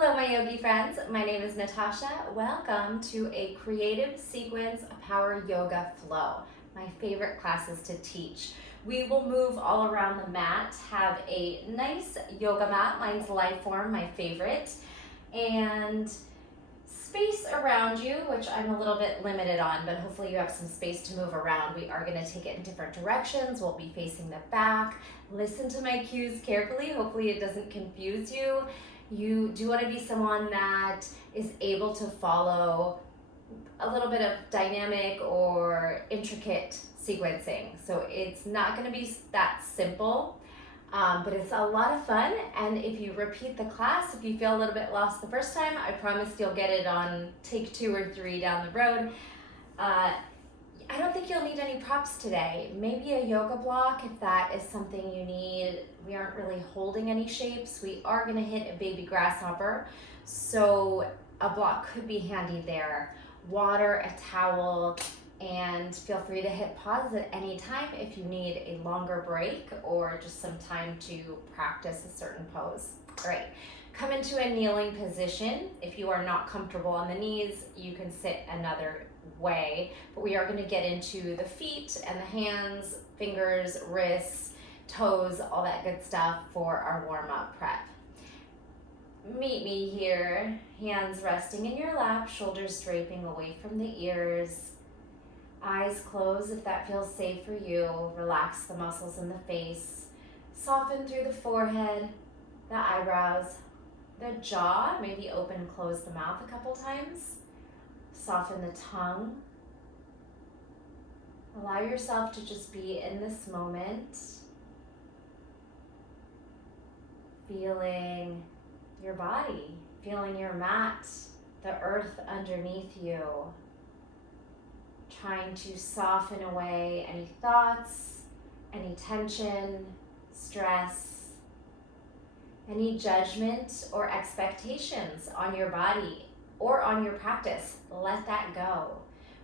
Hello, my yogi friends. My name is Natasha. Welcome to a creative sequence power yoga flow. My favorite classes to teach. We will move all around the mat, have a nice yoga mat. Mine's Lifeform, my favorite. And space around you, which I'm a little bit limited on, but hopefully you have some space to move around. We are going to take it in different directions. We'll be facing the back. Listen to my cues carefully. Hopefully it doesn't confuse you. You do want to be someone that is able to follow a little bit of dynamic or intricate sequencing. So it's not going to be that simple, but it's a lot of fun. And if you repeat the class, if you feel a little bit lost the first time, I promise you'll get it on take 2 or 3 down the road. I don't think you'll need any props today. Maybe a yoga block if that is something you need. We aren't really holding any shapes. We are gonna hit a baby grasshopper, so a block could be handy there. Water, a towel, and feel free to hit pause at any time if you need a longer break or just some time to practice a certain pose. All right, come into a kneeling position. If you are not comfortable on the knees, you can sit another way, but we are going to get into the feet and the hands, fingers, wrists, toes, all that good stuff for our warm-up prep. Meet me here, hands resting in your lap, shoulders draping away from the ears, eyes closed if that feels safe for you. Relax the muscles in the face, soften through the forehead, the eyebrows, the jaw, maybe open and close the mouth a couple times. Soften the tongue. Allow yourself to just be in this moment, feeling your body, feeling your mat, the earth underneath you, trying to soften away any thoughts, any tension, stress, any judgment or expectations on your body or on your practice. Let that go.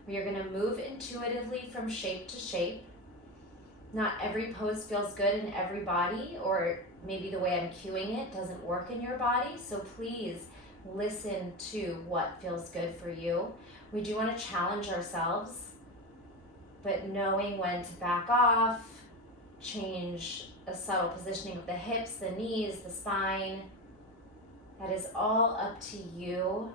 We are going to move intuitively from shape to shape. Not every pose feels good in every body, or maybe the way I'm cueing it doesn't work in your body, so please listen to what feels good for you. We do want to challenge ourselves, but knowing when to back off, change a subtle positioning of the hips, the knees, the spine, that is all up to you.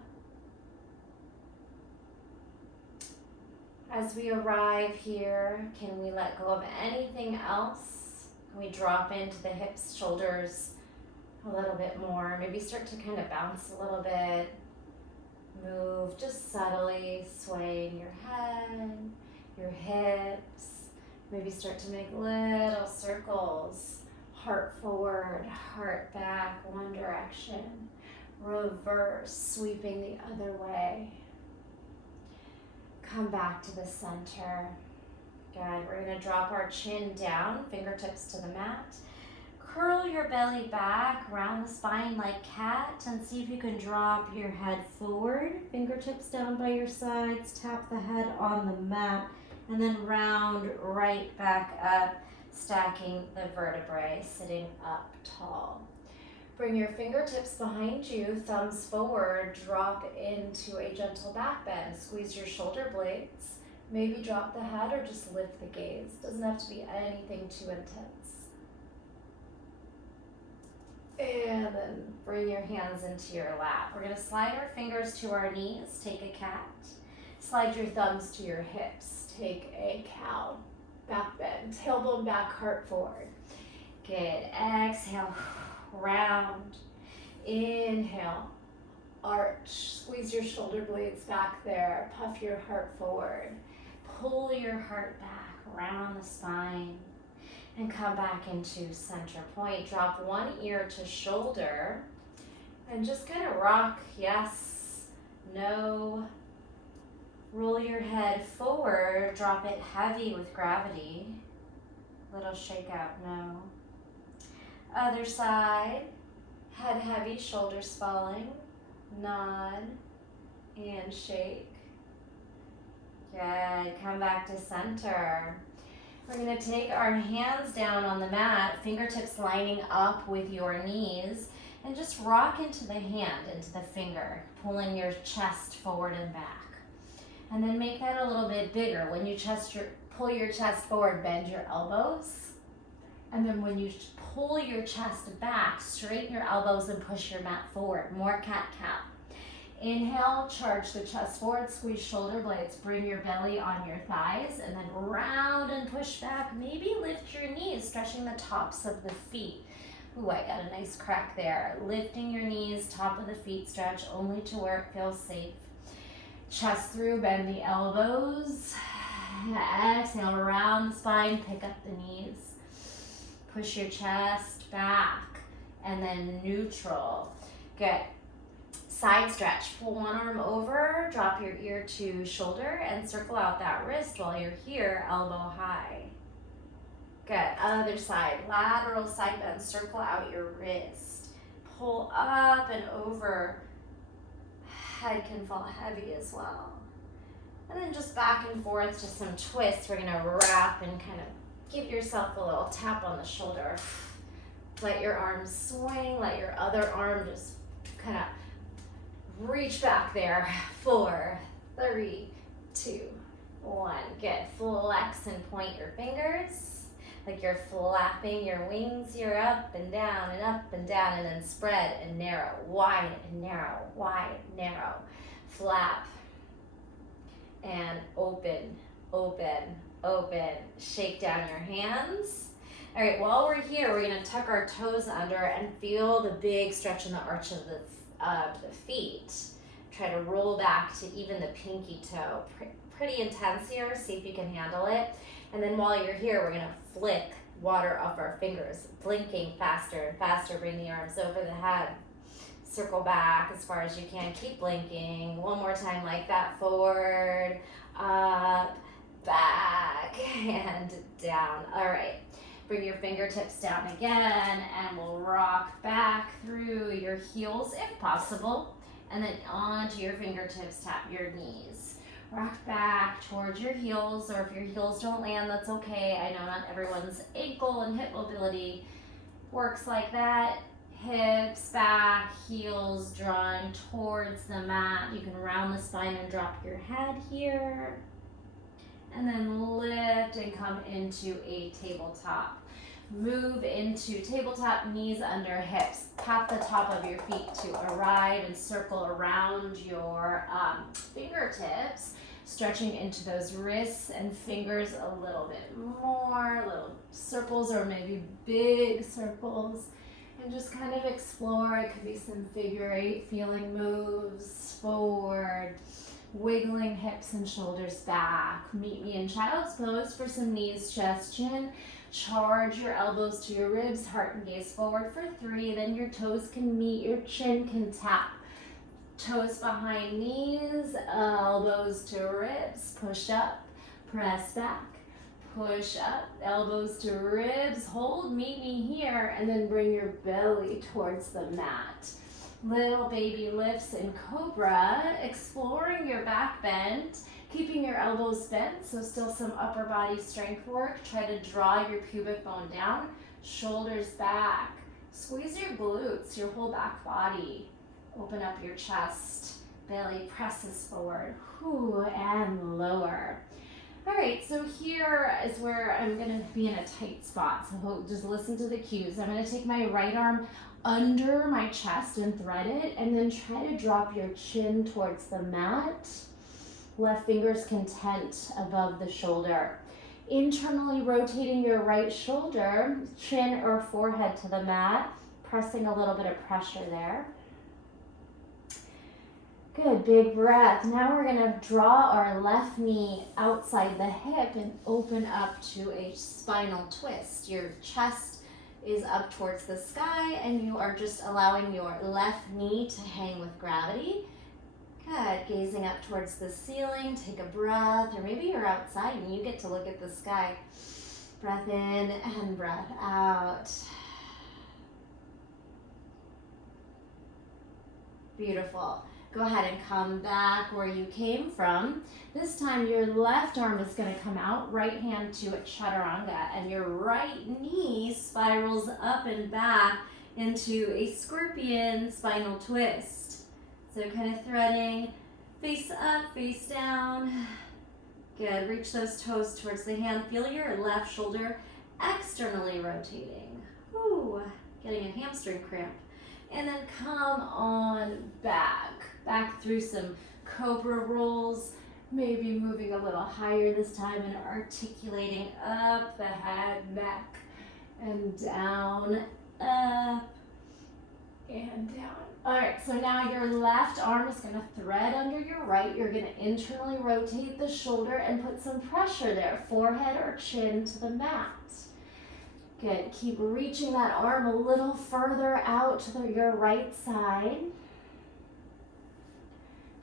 As we arrive here, can we let go of anything else? Can we drop into the hips, shoulders a little bit more? Maybe start to kind of bounce a little bit. Move just subtly, swaying your head, your hips. Maybe start to make little circles. Heart forward, heart back, one direction. Reverse, sweeping the other way. Come back to the center. Good. We're going to drop our chin down, fingertips to the mat. Curl your belly back, round the spine like cat, and see if you can drop your head forward. Fingertips down by your sides, tap the head on the mat, and then round right back up, stacking the vertebrae, sitting up tall. Bring your fingertips behind you, thumbs forward, drop into a gentle back bend. Squeeze your shoulder blades. Maybe drop the head or just lift the gaze. Doesn't have to be anything too intense. And then bring your hands into your lap. We're going to slide our fingers to our knees. Take a cat. Slide your thumbs to your hips. Take a cow. Back bend. Tailbone back, heart forward. Good. Exhale. Round. Inhale. Arch. Squeeze your shoulder blades back there. Puff your heart forward. Pull your heart back. Round the spine. And come back into center point. Drop one ear to shoulder. And just kind of rock. Yes. No. Roll your head forward. Drop it heavy with gravity. Little shake out. No. Other side, head heavy, shoulders falling, nod, and shake. Good, come back to center. We're going to take our hands down on the mat, fingertips lining up with your knees. And just rock into the hand, into the finger, pulling your chest forward and back. And then make that a little bit bigger. When you pull your chest forward, bend your elbows. And then when you pull your chest back, straighten your elbows and push your mat forward. More cat-cow. Inhale, charge the chest forward, squeeze shoulder blades, bring your belly on your thighs, and then round and push back. Maybe lift your knees, stretching the tops of the feet. Ooh, I got a nice crack there. Lifting your knees, top of the feet stretch only to where it feels safe. Chest through, bend the elbows. Exhale, around the spine, pick up the knees. Push your chest back, and then neutral. Good. Side stretch. Pull one arm over, drop your ear to shoulder, and circle out that wrist while you're here, elbow high. Good. Other side. Lateral side bend. Circle out your wrist. Pull up and over. Head can fall heavy as well. And then just back and forth to some twists. We're going to wrap and kind of give yourself a little tap on the shoulder. Let your arms swing. Let your other arm just kind of reach back there. 4, 3, 2, 1. Good. Flex and point your fingers like you're flapping your wings. You're up and down and up and down, and then spread and narrow, wide and narrow, wide, narrow. Flap and open, open, open. Shake down your hands. All right, while we're here, we're going to tuck our toes under and feel the big stretch in the arch of the feet. Try to roll back to even the pinky toe. Pretty intense here. See if you can handle it. And then while you're here, we're going to flick water off our fingers, blinking faster and faster. Bring the arms over the head. Circle back as far as you can. Keep blinking. One more time like that. Forward, up, back, and down. All right. Bring your fingertips down again, and we'll rock back through your heels if possible, and then onto your fingertips, tap your knees. Rock back towards your heels, or if your heels don't land, that's okay. I know not everyone's ankle and hip mobility works like that. Hips back, heels drawn towards the mat. You can round the spine and drop your head here. And then lift and come into a tabletop. Move into tabletop, knees under hips. Tap the top of your feet to arrive and circle around your fingertips, stretching into those wrists and fingers a little bit more, little circles or maybe big circles. And just kind of explore. It could be some figure 8 feeling moves forward. Wiggling hips and shoulders back. Meet me in child's pose for some knees, chest, chin. Charge your elbows to your ribs, heart and gaze forward for 3. Then your toes can meet, your chin can tap. Toes behind knees, elbows to ribs. Push up, press back. Push up, elbows to ribs. Hold, meet me here, and then bring your belly towards the mat. Little baby lifts in cobra, exploring your back bend, keeping your elbows bent, so still some upper body strength work. Try to draw your pubic bone down, shoulders back. Squeeze your glutes, your whole back body. Open up your chest, belly presses forward, and lower. All right, so here is where I'm gonna be in a tight spot, so just listen to the cues. I'm gonna take my right arm under my chest and thread it, and then try to drop your chin towards the mat. Left fingers content above the shoulder. Internally rotating your right shoulder, chin or forehead to the mat, pressing a little bit of pressure there. Good, big breath. Now we're gonna draw our left knee outside the hip and open up to a spinal twist. Your chest is up towards the sky, and you are just allowing your left knee to hang with gravity. Good, gazing up towards the ceiling. Take a breath, or maybe you're outside and you get to look at the sky. Breath in and breath out. Beautiful. Go ahead and come back where you came from. This time your left arm is going to come out, right hand to a chaturanga, and your right knee spirals up and back into a scorpion spinal twist. So kind of threading face up, face down. Good, reach those toes towards the hand. Feel your left shoulder externally rotating. Ooh, getting a hamstring cramp. And then come on back through some cobra rolls. Maybe moving a little higher this time and articulating up the head, neck, and down, up, and down. All right, so now your left arm is gonna thread under your right. You're gonna internally rotate the shoulder and put some pressure there, forehead or chin to the mat. Good, keep reaching that arm a little further out to your right side.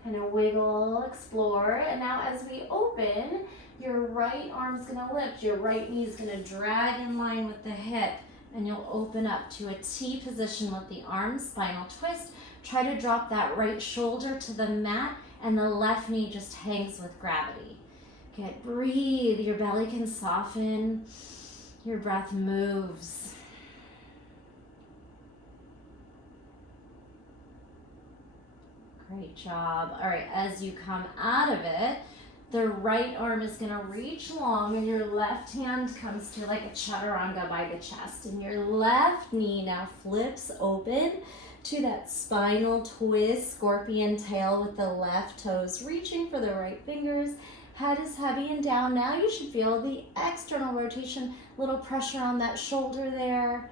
Kind of wiggle, explore, and now as we open, your right arm's gonna lift, your right knee's gonna drag in line with the hip, and you'll open up to a T position with the arm, spinal twist. Try to drop that right shoulder to the mat, and the left knee just hangs with gravity. Good, breathe, your belly can soften, your breath moves. Great job. All right, as you come out of it, the right arm is gonna reach long and your left hand comes to like a chaturanga by the chest. And your left knee now flips open to that spinal twist, scorpion tail with the left toes reaching for the right fingers. Head is heavy and down. Now you should feel the external rotation, little pressure on that shoulder there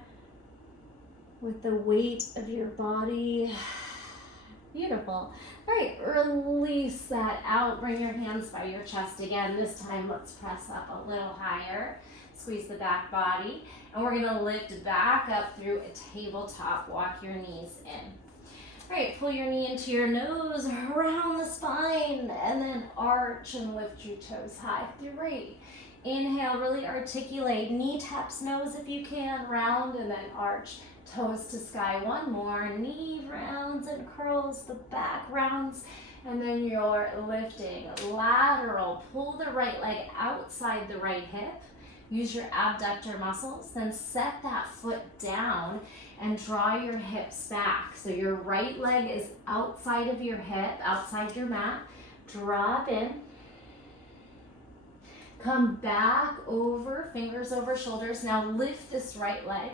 with the weight of your body. Beautiful. All right, release that out. Bring your hands by your chest again. This time, let's press up a little higher. Squeeze the back body. And we're gonna lift back up through a tabletop. Walk your knees in. All right, pull your knee into your nose, around the spine, and then arch and lift your toes high. 3. Inhale, really articulate. Knee taps nose if you can, round, and then arch. Toes to sky. 1 more. Knee rounds and curls, the back rounds, and then you're lifting. Lateral. Pull the right leg outside the right hip. Use your abductor muscles. Then set that foot down and draw your hips back. So your right leg is outside of your hip, outside your mat. Drop in. Come back over, fingers over shoulders. Now lift this right leg.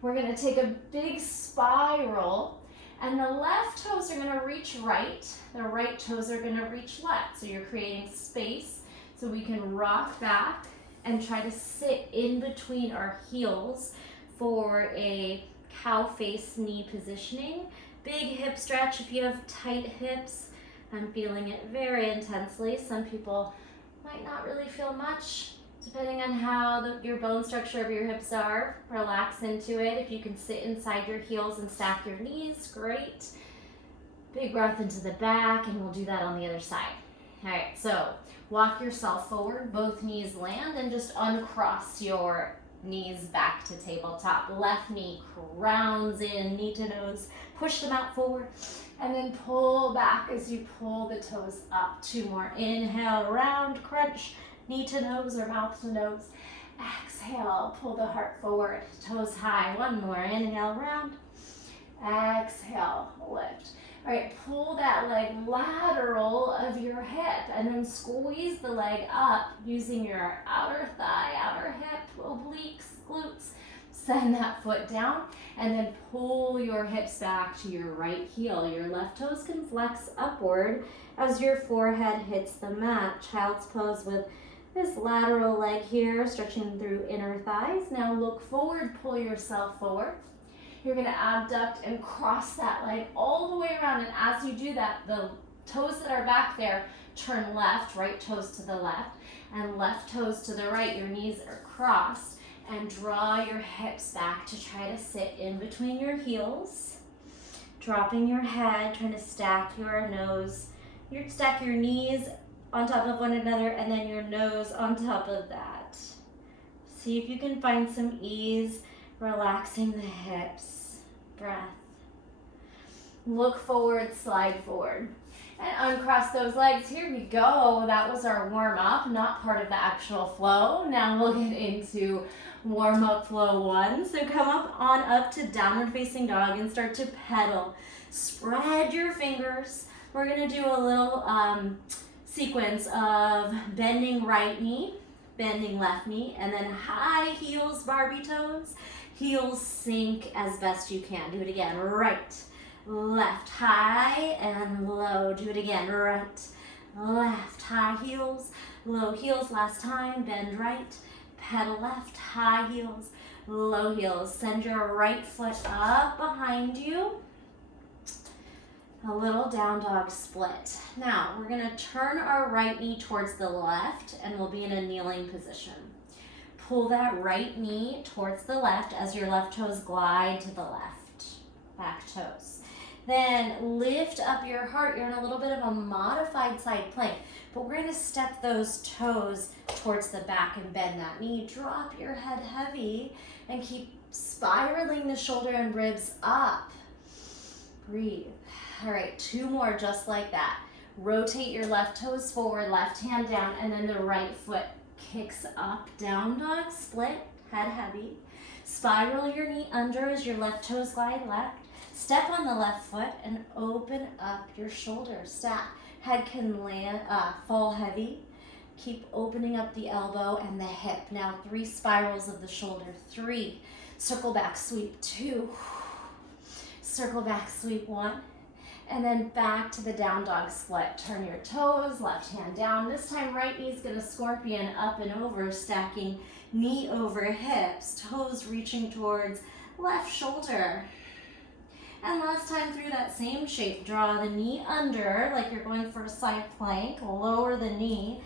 We're gonna take a big spiral, and the left toes are gonna reach right, the right toes are gonna reach left. So you're creating space so we can rock back and try to sit in between our heels for a cow face knee positioning. Big hip stretch if you have tight hips. I'm feeling it very intensely. Some people might not really feel much. Depending on how your bone structure of your hips are, relax into it. If you can sit inside your heels and stack your knees, great. Big breath into the back, and we'll do that on the other side. All right, so walk yourself forward, both knees land, and just uncross your knees back to tabletop. Left knee crowns in, knee to nose, push them out forward, and then pull back as you pull the toes up. 2 more. Inhale, round crunch. Knee to nose or mouth to nose. Exhale, pull the heart forward, toes high. 1 more, inhale, round. Exhale, lift. All right, pull that leg lateral of your hip and then squeeze the leg up using your outer thigh, outer hip, obliques, glutes. Send that foot down and then pull your hips back to your right heel. Your left toes can flex upward as your forehead hits the mat. Child's pose with this lateral leg here, stretching through inner thighs. Now look forward, pull yourself forward. You're gonna abduct and cross that leg all the way around. And as you do that, the toes that are back there turn left, right toes to the left, and left toes to the right. Your knees are crossed. And draw your hips back to try to sit in between your heels. Dropping your head, trying to stack your stack your knees on top of one another, and then your nose on top of that. See if you can find some ease, relaxing the hips. Breath. Look forward, slide forward. And uncross those legs. Here we go. That was our warm up, not part of the actual flow. Now we'll get into Warm up flow 1. So come up to downward facing dog and start to pedal. Spread your fingers. We're gonna do a little sequence of bending right knee, bending left knee, and then high heels, Barbie toes. Heels sink as best you can. Do it again. Right, left, high and low. Do it again. Right, left, high heels, low heels. Last time. Bend right, pedal left, high heels, low heels. Send your right foot up behind you. A little down dog split. Now we're gonna turn our right knee towards the left and we'll be in a kneeling position. Pull that right knee towards the left as your left toes glide to the left, back toes. Then lift up your heart. You're in a little bit of a modified side plank, but we're gonna step those toes towards the back and bend that knee. Drop your head heavy and keep spiraling the shoulder and ribs up. Breathe. All right, 2 more just like that. Rotate your left toes forward, left hand down, and then the right foot kicks up. Down dog split, head heavy. Spiral your knee under as your left toes glide left. Step on the left foot and open up your shoulders. Stack. Head can land, fall heavy. Keep opening up the elbow and the hip. Now 3 spirals of the shoulder. 3. Circle back sweep. 2. Circle back sweep. 1. And then back to the down dog split. Turn your toes, left hand down. This time right knee's gonna scorpion up and over, stacking knee over hips, toes reaching towards left shoulder. And last time through that same shape, draw the knee under like you're going for a side plank, lower the knee,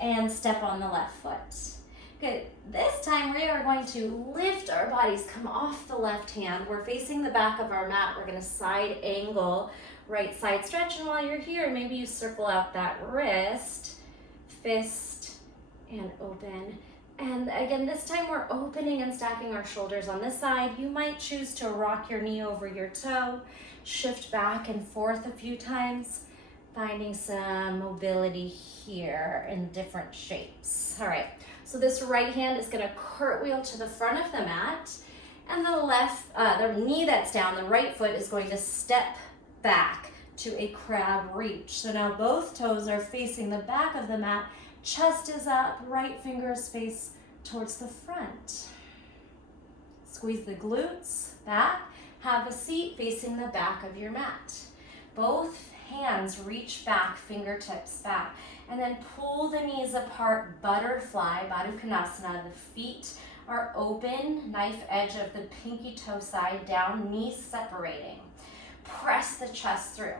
and step on the left foot. Good, this time we are going to lift our bodies, come off the left hand. We're facing the back of our mat. We're gonna side angle, right side stretch, and while you're here, maybe you circle out that wrist, fist, and open. And again, this time we're opening and stacking our shoulders on this side. You might choose to rock your knee over your toe, shift back and forth a few times, finding some mobility here in different shapes. All right, so this right hand is gonna cartwheel to the front of the mat, and the knee that's down, the right foot is going to step back to a crab reach. So now both toes are facing the back of the mat, chest is up, right fingers face towards the front. Squeeze the glutes back, have a seat facing the back of your mat. Both hands reach back, fingertips back, and then pull the knees apart, butterfly, Baddha Konasana. The feet are open, knife edge of the pinky toe side down, knees separating. Press the chest through.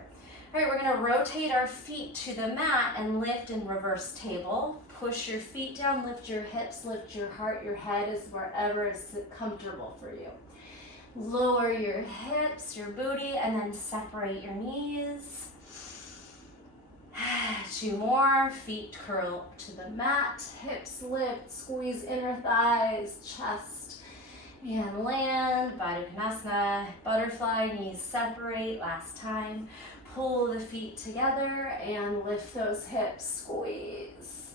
All right, we're gonna rotate our feet to the mat and lift in reverse table. Push your feet down, lift your hips, lift your heart. Your head is wherever is comfortable for you. Lower your hips, your booty, and then separate your knees. 2 more, feet curl to the mat, hips lift, squeeze inner thighs, chest, and land. Baddha Konasana, butterfly, knees separate. Last time. Pull the feet together and lift those hips, squeeze.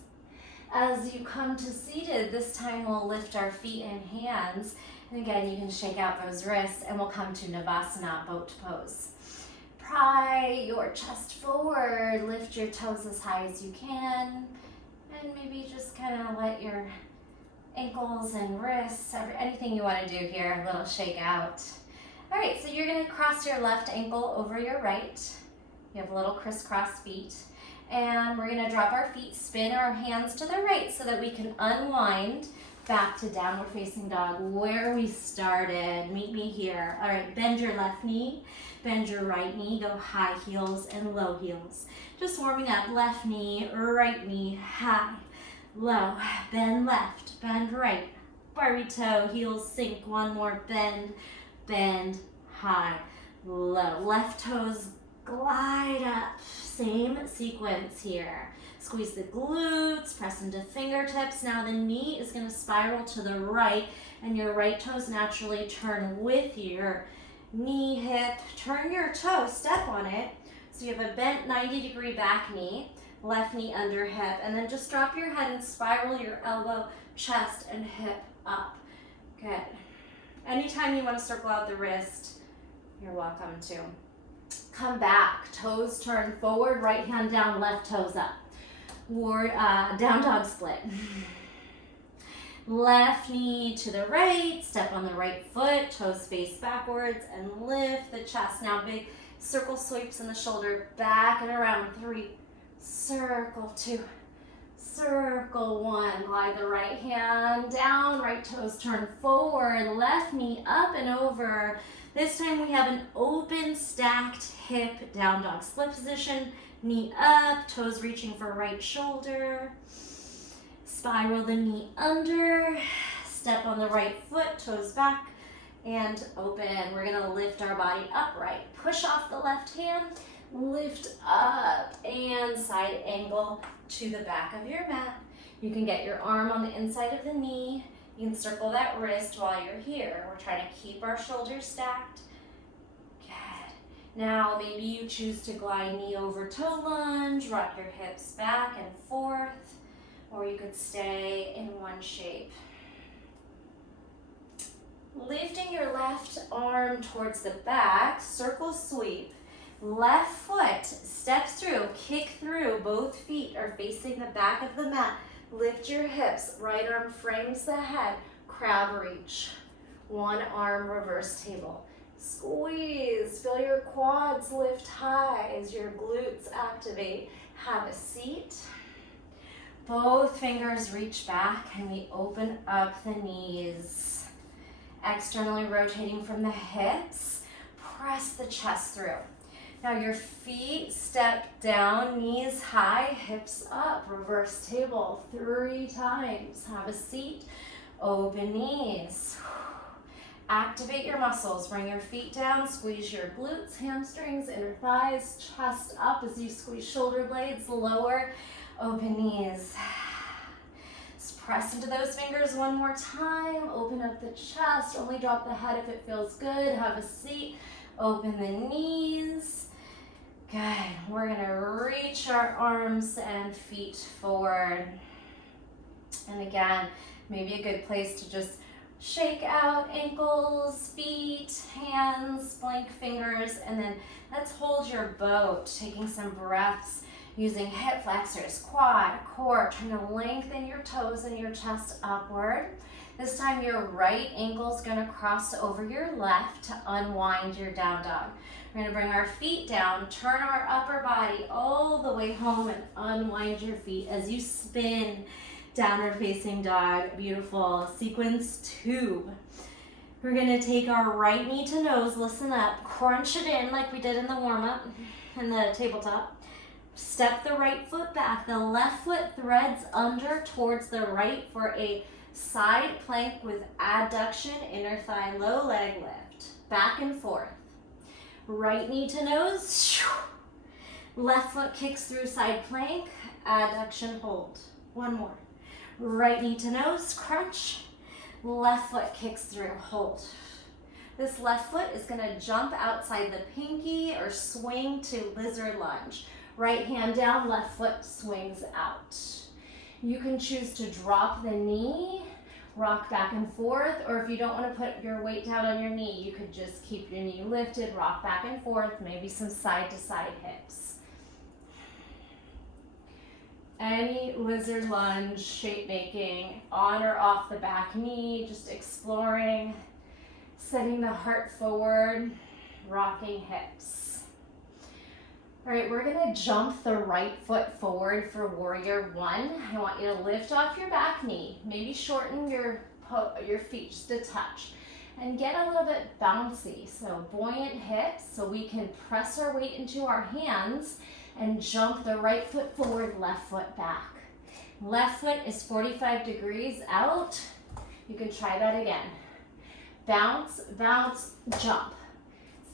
As you come to seated, this time we'll lift our feet and hands. And again, you can shake out those wrists and we'll come to Navasana, boat pose. Pry your chest forward, lift your toes as high as you can, and maybe just kind of let your ankles and wrists, anything you want to do here, a little shake out. All right, so you're gonna cross your left ankle over your right. You have little crisscross feet. And we're gonna drop our feet, spin our hands to the right so that we can unwind back to downward facing dog where we started. Meet me here. All right, bend your left knee, bend your right knee, go high heels and low heels. Just warming up, left knee, right knee, high, low, bend left, bend right, Barbie toe, heels sink, 1 more, bend, bend, high, low. Left toes glide up, same sequence here. Squeeze the glutes, press into fingertips. Now the knee is gonna spiral to the right and your right toes naturally turn with your knee, hip. Turn your toe, step on it. So you have a bent 90-degree back knee, left knee under hip, and then just drop your head and spiral your elbow, chest, and hip up. Good. Anytime you want to circle out the wrist, you're welcome to. Come back, toes turn forward, right hand down, left toes up. Down dog split. Left knee to the right, step on the right foot, toes face backwards, and lift the chest. Now big circle sweeps in the shoulder, back and around. 3, circle 2, circle 1. Glide the right hand down, right toes turn forward, left knee up and over. This time we have an open stacked hip down dog split position, knee up, toes reaching for right shoulder. Spiral the knee under, step on the right foot, toes back, and open. We're gonna lift our body upright. Push off the left hand, lift up, and side angle to the back of your mat. You can get your arm on the inside of the knee. You can circle that wrist while you're here. We're trying to keep our shoulders stacked. Good. Now maybe you choose to glide knee over toe lunge, rock your hips back and forth, or you could stay in one shape. Lifting your left arm towards the back, circle sweep. Left foot steps through, kick through. Both feet are facing the back of the mat. Lift your hips, right arm frames the head, crab reach. One arm reverse table. Squeeze, feel your quads lift high as your glutes activate. Have a seat. Both fingers reach back and we open up the knees. Externally rotating from the hips, press the chest through. Now your feet step down, knees high, hips up, reverse table 3 times. Have a seat, open knees. Activate your muscles, bring your feet down, squeeze your glutes, hamstrings, inner thighs, chest up as you squeeze shoulder blades, lower, open knees. Just press into those fingers one more time, open up the chest, only drop the head if it feels good. Have a seat, open the knees. Good. We're gonna reach our arms and feet forward. And again, maybe a good place to just shake out ankles, feet, hands, blink fingers, and then let's hold your boat, taking some breaths using hip flexors, quad, core, trying to lengthen your toes and your chest upward. This time your right ankle's gonna cross over your left to unwind your down dog. We're gonna bring our feet down, turn our upper body all the way home and unwind your feet as you spin downward facing dog. Beautiful. Sequence 2. We're gonna take our right knee to nose, listen up, crunch it in like we did in the warm-up in the tabletop. Step the right foot back, the left foot threads under towards the right for a side plank with adduction, inner thigh, low leg lift. Back and forth. Right knee to nose. Left foot kicks through side plank, adduction, hold. One more. Right knee to nose, crunch. Left foot kicks through, hold. This left foot is gonna jump outside the pinky or swing to lizard lunge. Right hand down, left foot swings out. You can choose to drop the knee, rock back and forth, or if you don't want to put your weight down on your knee, you could just keep your knee lifted, rock back and forth, maybe some side to side hips. Any lizard lunge, shape making, on or off the back knee, just exploring, setting the heart forward, rocking hips. All right, we're gonna jump the right foot forward for warrior 1. I want you to lift off your back knee, maybe shorten your feet just a touch, and get a little bit bouncy. So buoyant hips, so we can press our weight into our hands and jump the right foot forward, left foot back. Left foot is 45 degrees out. You can try that again. Bounce, bounce, jump.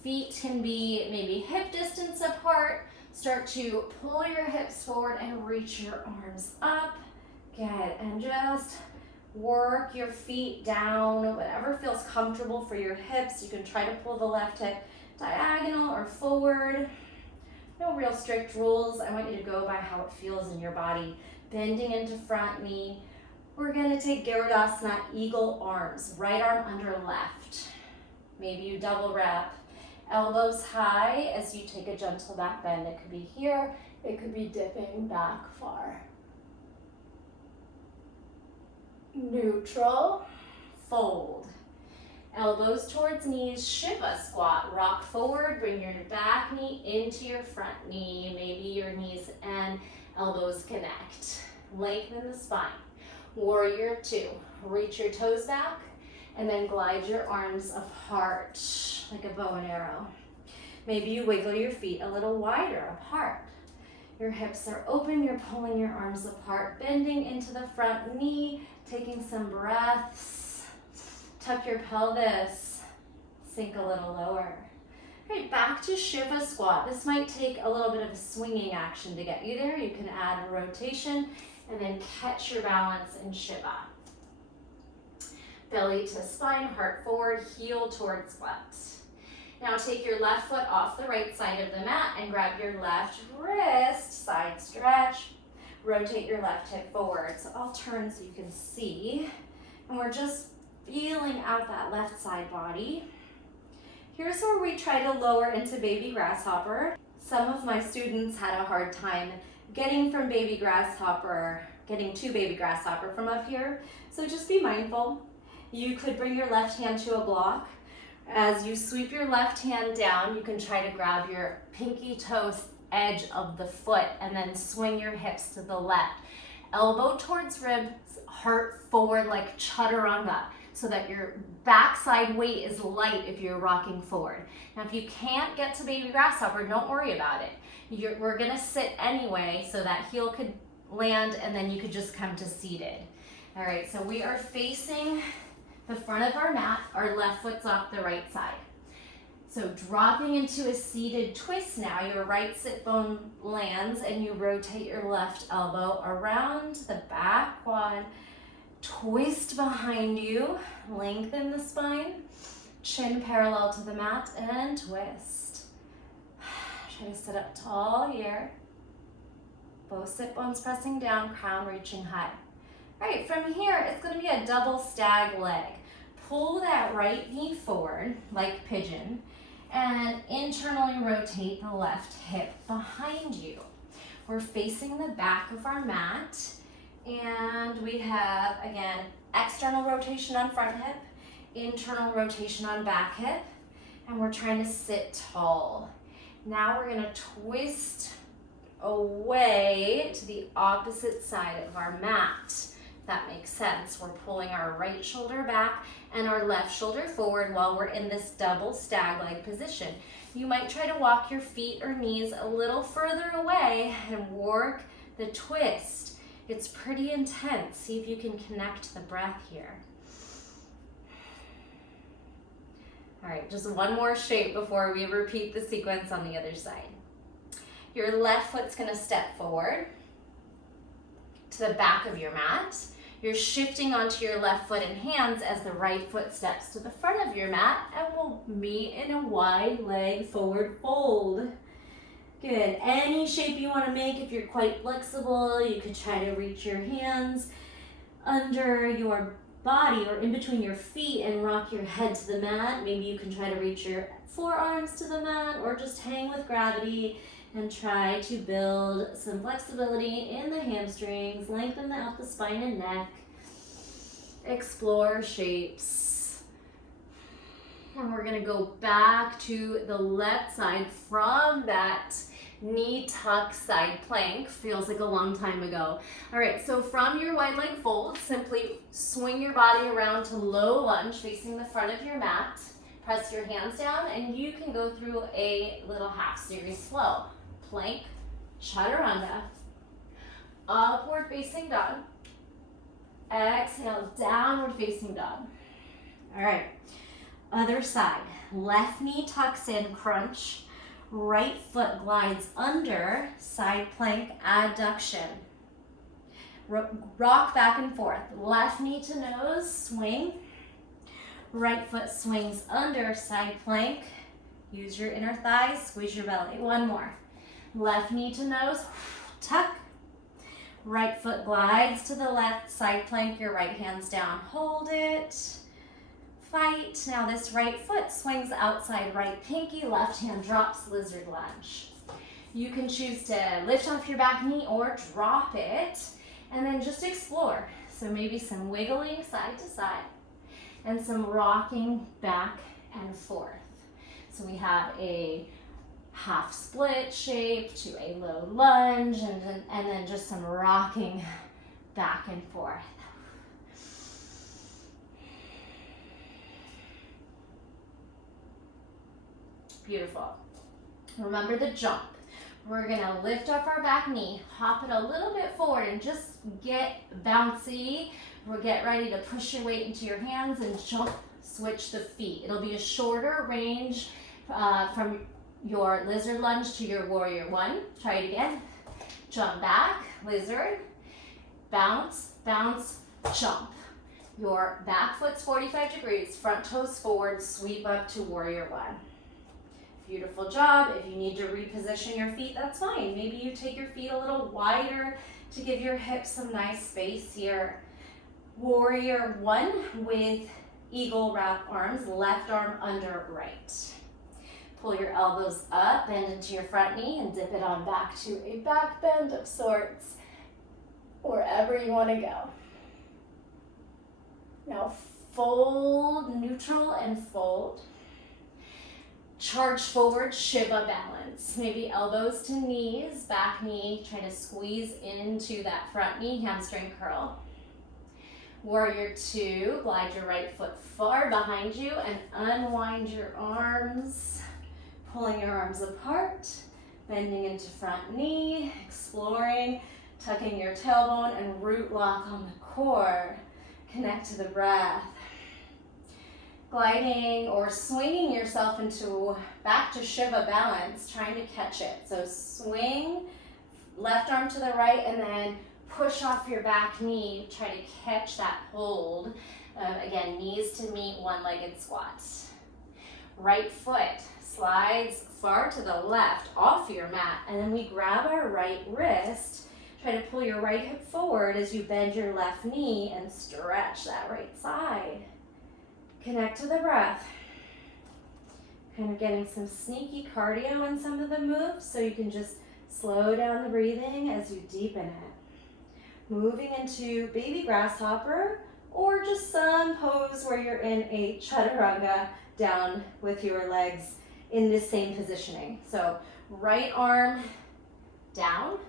Feet can be maybe hip distance apart. Start to pull your hips forward and reach your arms up. Good, and just work your feet down, whatever feels comfortable for your hips. You can try to pull the left hip diagonal or forward. No real strict rules. I want you to go by how it feels in your body. Bending into front knee, We're gonna take Garudasana, eagle arms, right arm under left. Maybe you double wrap, elbows high as you take a gentle back bend. It could be here, it could be dipping back far. Neutral, fold. Elbows towards knees, Shiva squat. Rock forward, bring your back knee into your front knee. Maybe your knees and elbows connect. Lengthen the spine. Warrior two. Reach your toes back and then glide your arms apart like a bow and arrow. Maybe you wiggle your feet a little wider apart. Your hips are open, you're pulling your arms apart, bending into the front knee, taking some breaths. Tuck your pelvis, sink a little lower. All right, back to Shiva squat. This might take a little bit of a swinging action to get you there. You can add a rotation and then catch your balance in Shiva. Belly to spine, heart forward, heel towards butt. Now take your left foot off the right side of the mat and grab your left wrist, side stretch. Rotate your left hip forward. So I'll turn so you can see. And we're just feeling out that left side body. Here's where we try to lower into baby grasshopper. Some of my students had a hard time getting to baby grasshopper from up here. So just be mindful. You could bring your left hand to a block. As you sweep your left hand down, you can try to grab your pinky toe edge of the foot and then swing your hips to the left. Elbow towards ribs, heart forward like chaturanga, so that your backside weight is light if you're rocking forward. Now, if you can't get to baby grasshopper, don't worry about it. We're gonna sit anyway so that heel could land and then you could just come to seated. All right, so we are facing the front of our mat, our left foot's off the right side. So dropping into a seated twist now, your right sit bone lands and you rotate your left elbow around the back quad, twist behind you, lengthen the spine, chin parallel to the mat and twist. Try to sit up tall here. Both sit bones pressing down, crown reaching high. All right, from here, it's gonna be a double stag leg. Pull that right knee forward like pigeon and internally rotate the left hip behind you. We're facing the back of our mat and we have, again, external rotation on front hip, internal rotation on back hip, and we're trying to sit tall. Now we're gonna twist away to the opposite side of our mat. That makes sense. We're pulling our right shoulder back and our left shoulder forward while we're in this double stag leg position. You might try to walk your feet or knees a little further away and work the twist. It's pretty intense. See if you can connect the breath here. All right, just one more shape before we repeat the sequence on the other side. Your left foot's gonna step forward to the back of your mat. You're shifting onto your left foot and hands as the right foot steps to the front of your mat and we'll meet in a wide leg forward fold. Good. Any shape you want to make, if you're quite flexible, you could try to reach your hands under your body or in between your feet and rock your head to the mat. Maybe you can try to reach your forearms to the mat or just hang with gravity and try to build some flexibility in the hamstrings, lengthen out the spine and neck, explore shapes. And we're gonna go back to the left side from that knee tuck side plank. Feels like a long time ago. All right, so from your wide leg fold, simply swing your body around to low lunge facing the front of your mat. Press your hands down and you can go through a little half series flow. Plank, chaturanga, upward facing dog. Exhale, downward facing dog. All right, other side. Left knee tucks in, crunch. Right foot glides under, side plank, adduction. Rock back and forth. Left knee to nose, swing. Right foot swings under, side plank. Use your inner thighs, squeeze your belly. One more. Left knee to nose, tuck. Right foot glides to the left, side plank, your right hand's down. Hold it. Fight. Now this right foot swings outside right pinky, left hand drops, lizard lunge. You can choose to lift off your back knee or drop it, and then just explore. So maybe some wiggling side to side and some rocking back and forth. So we have a half split shape to a low lunge, and then just some rocking back and forth. Beautiful. Remember the jump. We're gonna lift up our back knee, hop it a little bit forward, and just get bouncy. We'll get ready to push your weight into your hands and jump, switch the feet. It'll be a shorter range from your lizard lunge to your warrior one. Try it again. Jump back, lizard, bounce, bounce, jump. Your back foot's 45 degrees, front toes forward, sweep up to warrior one. Beautiful job. If you need to reposition your feet, that's fine. Maybe you take your feet a little wider to give your hips some nice space here. Warrior one with eagle wrap arms, left arm under right. Pull your elbows up, bend into your front knee, and dip it on back to a back bend of sorts, wherever you want to go. Now fold, neutral, and fold. Charge forward, Shiva balance. Maybe elbows to knees, back knee, try to squeeze into that front knee, hamstring curl. Warrior two, glide your right foot far behind you and unwind your arms, pulling your arms apart, bending into front knee, exploring, tucking your tailbone and root lock on the core. Connect to the breath. Gliding or swinging yourself into back to Shiva balance, trying to catch it. So swing, left arm to the right, and then push off your back knee. Try to catch that hold. Again, knees to meet, one-legged squats. Right foot slides far to the left off your mat, and then we grab our right wrist. Try to pull your right hip forward as you bend your left knee and stretch that right side. Connect to the breath. Kind of getting some sneaky cardio in some of the moves, so you can just slow down the breathing as you deepen it. Moving into baby grasshopper, or just some pose where you're in a chaturanga down with your legs in this same positioning. So right arm down.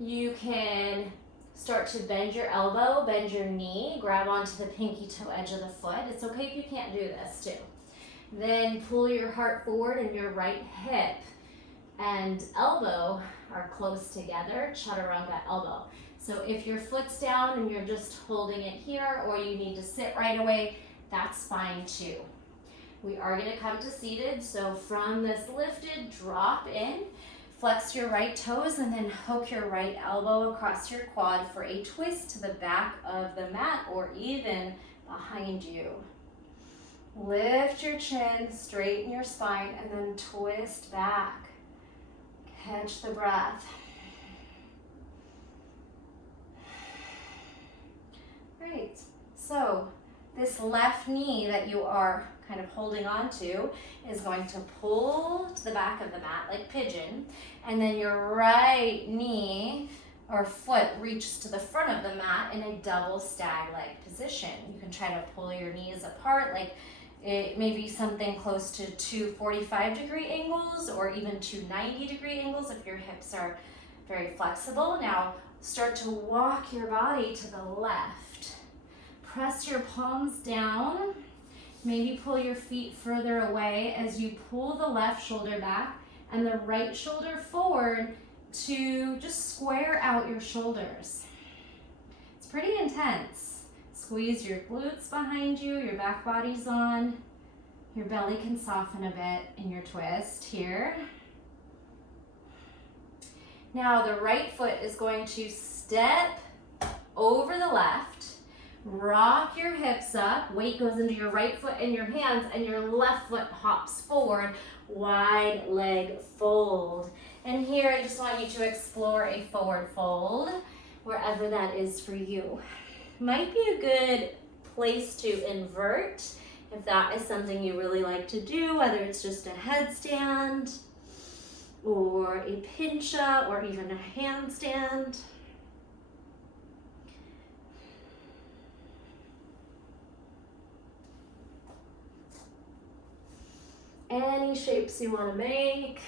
You can start to bend your elbow, bend your knee, grab onto the pinky toe edge of the foot. It's okay if you can't do this too. Then pull your heart forward, and your right hip and elbow are close together, chaturanga elbow. So if your foot's down and you're just holding it here, or you need to sit right away, that's fine too. We are gonna come to seated, so from this lifted, drop in, flex your right toes, and then hook your right elbow across your quad for a twist to the back of the mat or even behind you. Lift your chin, straighten your spine, and then twist back. Catch the breath. Great. So this left knee that you are kind of holding on to is going to pull to the back of the mat like pigeon, and then your right knee or foot reaches to the front of the mat in a double stag-like position. You can try to pull your knees apart, like it may be something close to two 45-degree angles or even two 90-degree angles if your hips are very flexible. Now start to walk your body to the left. Press your palms down. Maybe pull your feet further away as you pull the left shoulder back and the right shoulder forward to just square out your shoulders. It's pretty intense. Squeeze your glutes behind you, your back body's on. Your belly can soften a bit in your twist here. Now the right foot is going to step over the left. Rock your hips up, weight goes into your right foot and your hands, and your left foot hops forward, wide leg fold. And here I just want you to explore a forward fold wherever that is for you. Might be a good place to invert if that is something you really like to do, whether it's just a headstand or a pincha or even a handstand. Any shapes you want to make.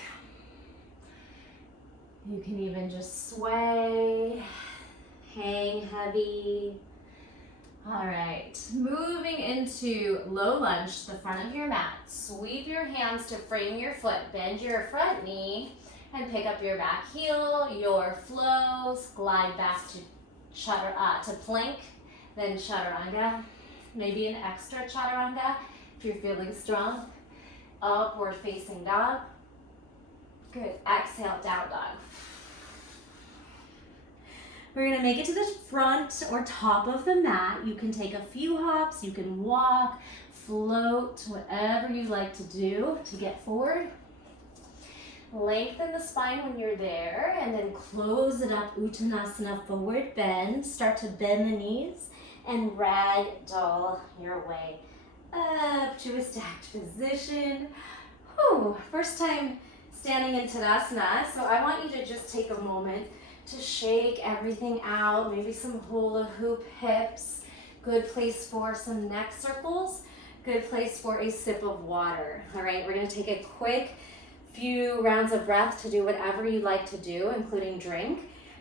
You can even just sway, hang heavy. All right, moving into low lunge, the front of your mat. Sweep your hands to frame your foot, bend your front knee, and pick up your back heel, your flows, glide back to plank, then chaturanga, maybe an extra chaturanga if you're feeling strong. Upward facing dog. Good, exhale, down dog. We're gonna make it to the front or top of the mat. You can take a few hops, you can walk, float, whatever you like to do to get forward. Lengthen the spine when you're there, and then close it up, Uttanasana, forward bend. Start to bend the knees and ragdoll your way up to a stacked position. Whew, first time standing in Tadasana, so I want you to just take a moment to shake everything out, maybe some hula hoop hips. Good place for some neck circles. Good place for a sip of water. All right, we're gonna take a quick few rounds of breath to do whatever you like to do, including drink.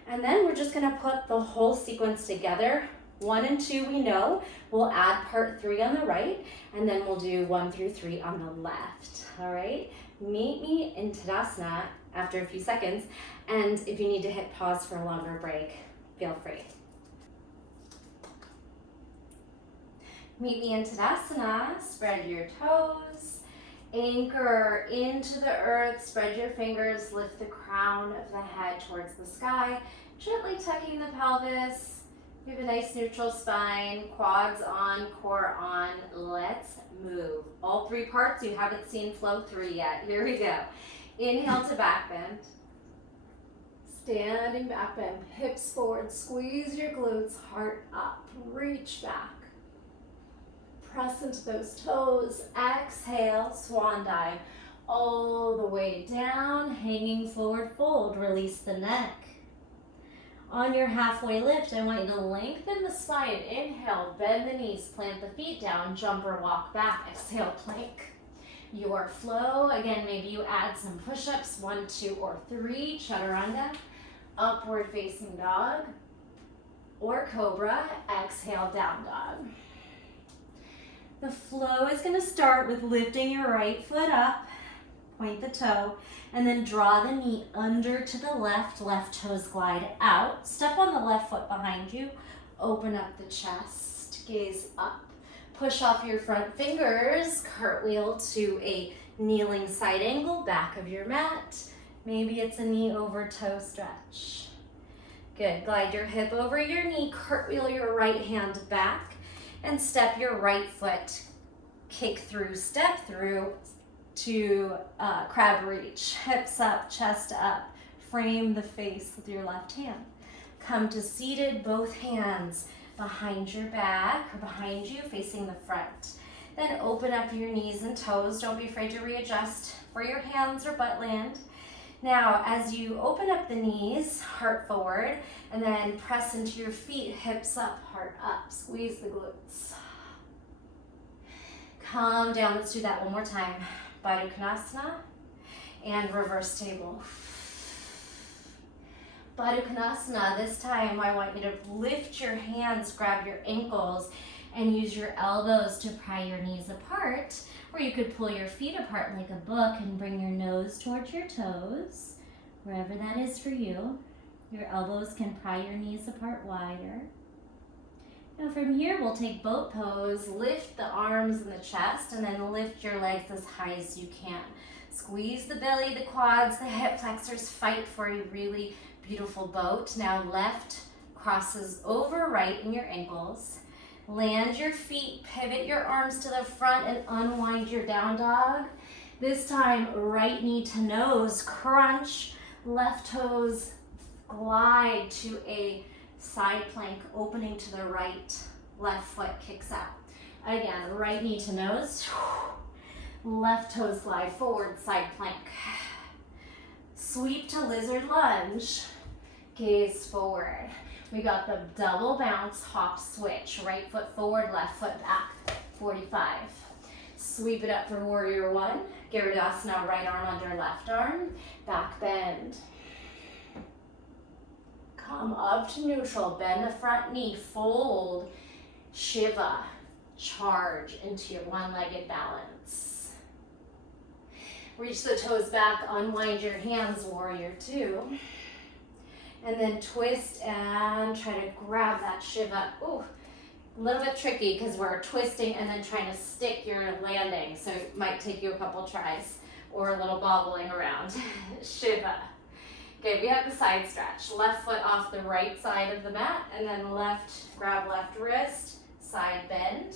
And then we're just gonna put the whole sequence together. 1 and 2 we know. We'll add part 3 on the right, and then we'll do 1 through 3 on the left. All right, meet me in Tadasana after a few seconds, and if you need to hit pause for a longer break, feel free. Meet me in Tadasana, spread your toes, anchor into the earth, spread your fingers, lift the crown of the head towards the sky, gently tucking the pelvis. You have a nice neutral spine, quads on, core on. Let's move. All 3 parts you haven't seen flow through yet. Here we go. Inhale to back bend. Standing back bend, hips forward, squeeze your glutes, heart up, reach back. Press into those toes. Exhale, swan dive. All the way down, hanging forward fold. Release the neck. On your halfway lift, I want you to lengthen the spine. Inhale, bend the knees, plant the feet down, jump or walk back. Exhale, plank. Your flow, again, maybe you add some push-ups, 1, 2, or 3, chaturanga, upward facing dog, or cobra. Exhale, down dog. The flow is gonna start with lifting your right foot up, point the toe, and then draw the knee under to the left toes glide out. Step on the left foot behind you, open up the chest, gaze up. Push off your front fingers, cartwheel to a kneeling side angle, back of your mat. Maybe it's a knee over toe stretch. Good, glide your hip over your knee, cartwheel your right hand back, and step your right foot, kick through, step through, to crab reach, hips up, chest up, frame the face with your left hand. Come to seated, both hands behind your back or behind you, facing the front. Then open up your knees and toes. Don't be afraid to readjust where your hands or butt land. Now, as you open up the knees, heart forward, and then press into your feet, hips up, heart up. Squeeze the glutes. Calm down. Let's do that one more time. Baddha Konasana and reverse table. Baddha Konasana, this time I want you to lift your hands, grab your ankles, and use your elbows to pry your knees apart, or you could pull your feet apart like a book and bring your nose towards your toes, wherever that is for you. Your elbows can pry your knees apart wider. Now from here, we'll take boat pose, lift the arms and the chest, and then lift your legs as high as you can. Squeeze the belly, the quads, the hip flexors, fight for a really beautiful boat. Now left crosses over right in your ankles. Land your feet, pivot your arms to the front, and unwind your down dog. This time, right knee to nose, crunch, left toes glide to a Side plank, opening to the right, left foot kicks out. Again, right knee to nose, left toes glide forward, side plank. Sweep to lizard lunge, gaze forward. We got the double bounce, hop switch, right foot forward, left foot back, 45. Sweep it up for warrior one, Garudasana, right arm under left arm, back bend. Come up to neutral, bend the front knee, fold, Shiva, charge into your one-legged balance. Reach the toes back, unwind your hands, warrior two. And then twist and try to grab that Shiva. Ooh, a little bit tricky because we're twisting and then trying to stick your landing. So it might take you a couple tries or a little bobbling around. Shiva. Okay, we have the side stretch. Left foot off the right side of the mat and then left, grab left wrist, side bend.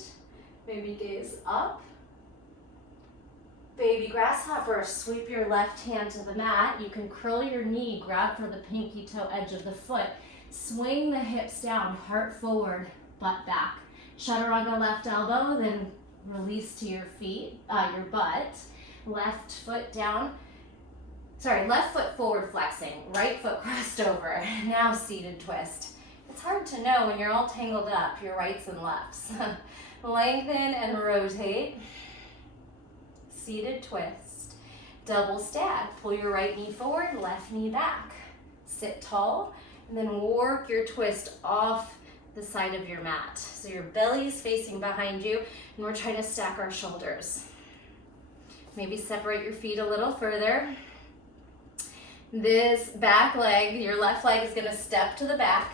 Maybe gaze up. Baby grasshopper, sweep your left hand to the mat. You can curl your knee, grab for the pinky toe edge of the foot. Swing the hips down, heart forward, butt back. Chaturanga left elbow, then release to your feet, your butt. Left foot down. Left foot forward flexing, right foot crossed over. Now seated twist. It's hard to know when you're all tangled up, your rights and lefts. Lengthen and rotate. Seated twist. Double stag. Pull your right knee forward, left knee back. Sit tall, and then work your twist off the side of your mat. So your belly is facing behind you, and we're trying to stack our shoulders. Maybe separate your feet a little further. This back leg, your left leg is gonna step to the back.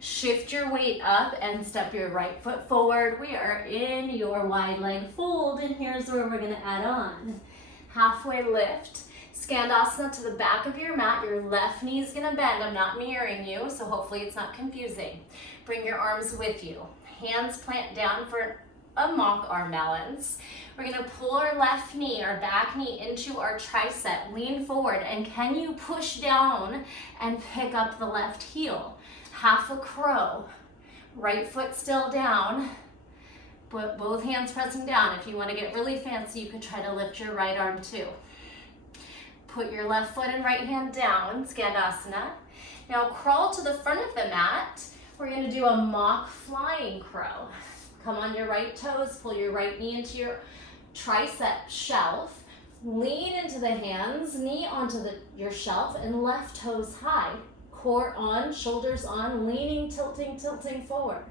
Shift your weight up and step your right foot forward. We are in your wide leg fold, and here's where we're gonna add on. Halfway lift, Skandasana to the back of your mat. Your left knee is gonna bend. I'm not mirroring you, so hopefully it's not confusing. Bring your arms with you. Hands plant down for a mock arm balance. We're gonna pull our left knee, our back knee into our tricep. Lean forward, and can you push down and pick up the left heel? Half a crow, right foot still down, but both hands pressing down. If you want to get really fancy, you could try to lift your right arm too. Put your left foot and right hand down, Skandasana. Now crawl to the front of the mat. We're going to do a mock flying crow. Come on your right toes, pull your right knee into your tricep shelf. Lean into the hands, knee onto your shelf, and left toes high. Core on, shoulders on, leaning, tilting, tilting forward.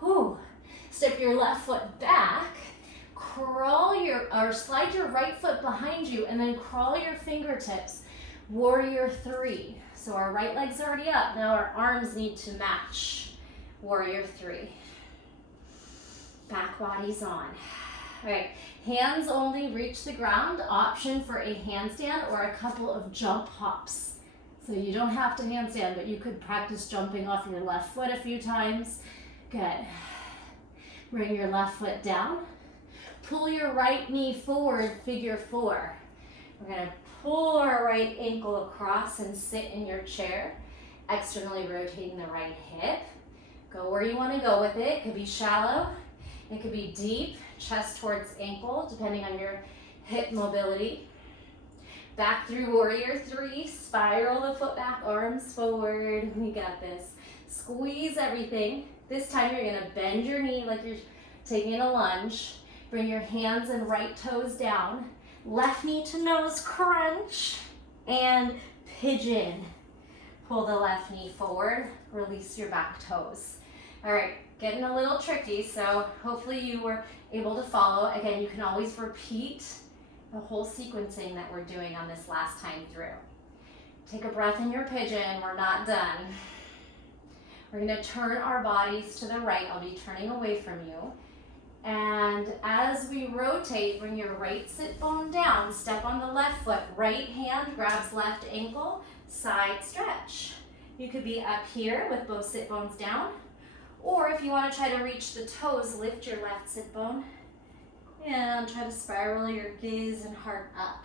Whew. Step your left foot back, slide your right foot behind you, and then crawl your fingertips. Warrior three. So our right leg's already up. Now our arms need to match. Warrior three. Back body's on. All right, hands only reach the ground. Option for a handstand or a couple of jump hops. So you don't have to handstand, but you could practice jumping off your left foot a few times. Good. Bring your left foot down. Pull your right knee forward, figure four. We're gonna pull our right ankle across and sit in your chair, externally rotating the right hip. Go where you wanna go with it. It could be shallow, it could be deep, chest towards ankle, depending on your hip mobility. Back through warrior three, spiral the foot back, arms forward. We got this. Squeeze everything. This time you're gonna bend your knee like you're taking a lunge. Bring your hands and right toes down. Left knee to nose crunch and pigeon. Pull the left knee forward, release your back toes. All right, getting a little tricky, so hopefully you were able to follow. Again, you can always repeat the whole sequencing that we're doing on this last time through. Take a breath in your pigeon, we're not done. We're gonna turn our bodies to the right. I'll be turning away from you. And as we rotate, bring your right sit bone down, step on the left foot, right hand grabs left ankle, side stretch. You could be up here with both sit bones down, or if you wanna try to reach the toes, lift your left sit bone, and try to spiral your gaze and heart up.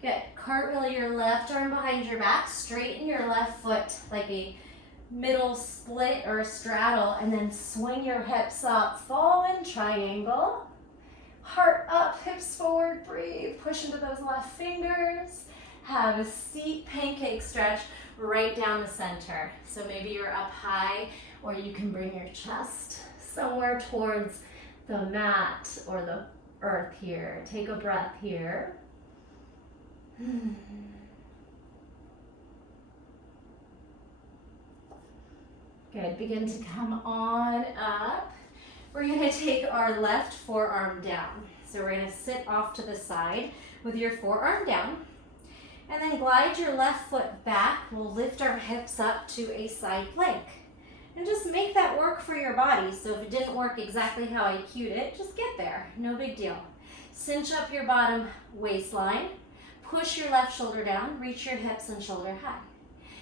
Good. Cartwheel your left arm behind your back, straighten your left foot like a middle split or a straddle, and then swing your hips up, fall in triangle. Heart up, hips forward, breathe, push into those left fingers. Have a seat pancake stretch right down the center. So maybe you're up high, or you can bring your chest somewhere towards the mat or the earth here. Take a breath here. Good, begin to come on up. We're gonna take our left forearm down. So we're gonna sit off to the side with your forearm down, and then glide your left foot back. We'll lift our hips up to a side plank. And just make that work for your body. So if it didn't work exactly how I cued it, just get there, no big deal. Cinch up your bottom waistline, push your left shoulder down, reach your hips and shoulder high.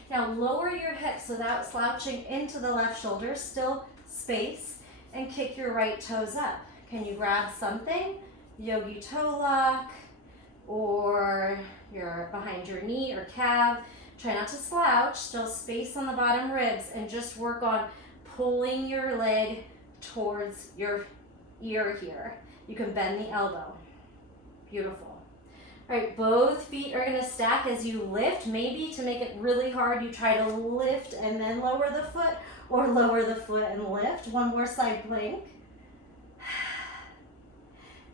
Now lower your hips without slouching into the left shoulder, still space, and kick your right toes up. Can you grab something? Yogi toe lock, or you're behind your knee or calf. Try not to slouch, still space on the bottom ribs, and just work on pulling your leg towards your ear here. You can bend the elbow. Beautiful. All right, both feet are gonna stack as you lift. Maybe to make it really hard, you try to lift and then lower the foot, or lower the foot and lift. One more side plank.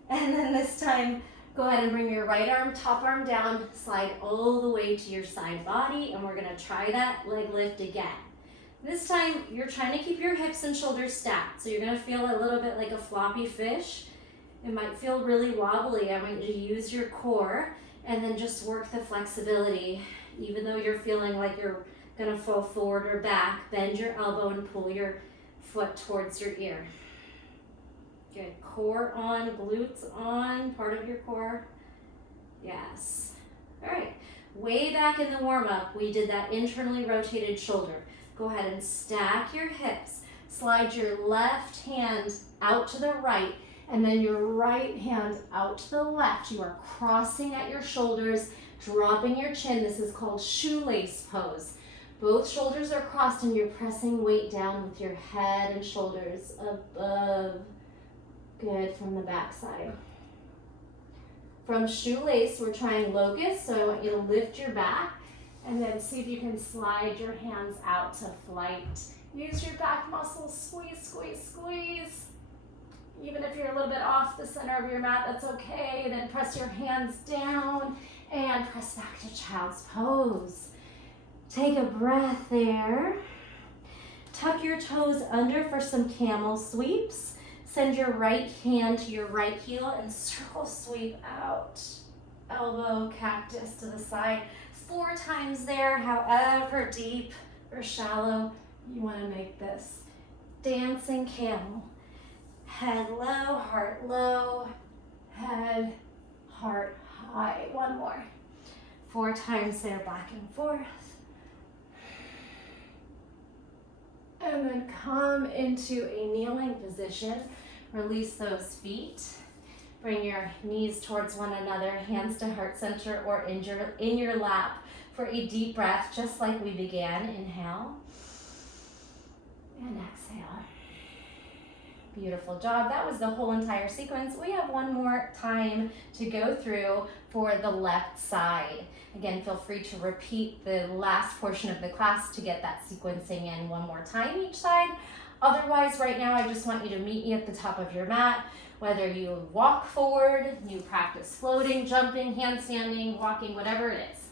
And then this time, go ahead and bring your right arm, top arm down, slide all the way to your side body, and we're gonna try that leg lift again. This time, you're trying to keep your hips and shoulders stacked, so you're gonna feel a little bit like a floppy fish. It might feel really wobbly. I want you to use your core and then just work the flexibility. Even though you're feeling like you're gonna fall forward or back, bend your elbow and pull your foot towards your ear. Good, core on, glutes on, part of your core. Yes. All right, way back in the warm-up, we did that internally rotated shoulder. Go ahead and stack your hips. Slide your left hand out to the right, and then your right hand out to the left. You are crossing at your shoulders, dropping your chin. This is called shoelace pose. Both shoulders are crossed, and you're pressing weight down with your head and shoulders above. Good, from the back side. From shoelace, we're trying locust, so I want you to lift your back and then see if you can slide your hands out to flight. Use your back muscles, squeeze, squeeze, squeeze. Even if you're a little bit off the center of your mat, that's okay. Then press your hands down and press back to child's pose. Take a breath there. Tuck your toes under for some camel sweeps. Send your right hand to your right heel and circle sweep out. Elbow, cactus to the side. 4 times there, however deep or shallow you want to make this. Dancing camel. Head low, heart low, head, heart high. One more. 4 times there, back and forth. And then come into a kneeling position. Release those feet. Bring your knees towards one another, hands to heart center or in your lap for a deep breath, just like we began. Inhale and exhale. Beautiful job. That was the whole entire sequence. We have one more time to go through for the left side. Again, feel free to repeat the last portion of the class to get that sequencing in one more time each side. Otherwise, right now, I just want you to meet me at the top of your mat. Whether you walk forward, you practice floating, jumping, handstanding, walking, whatever it is.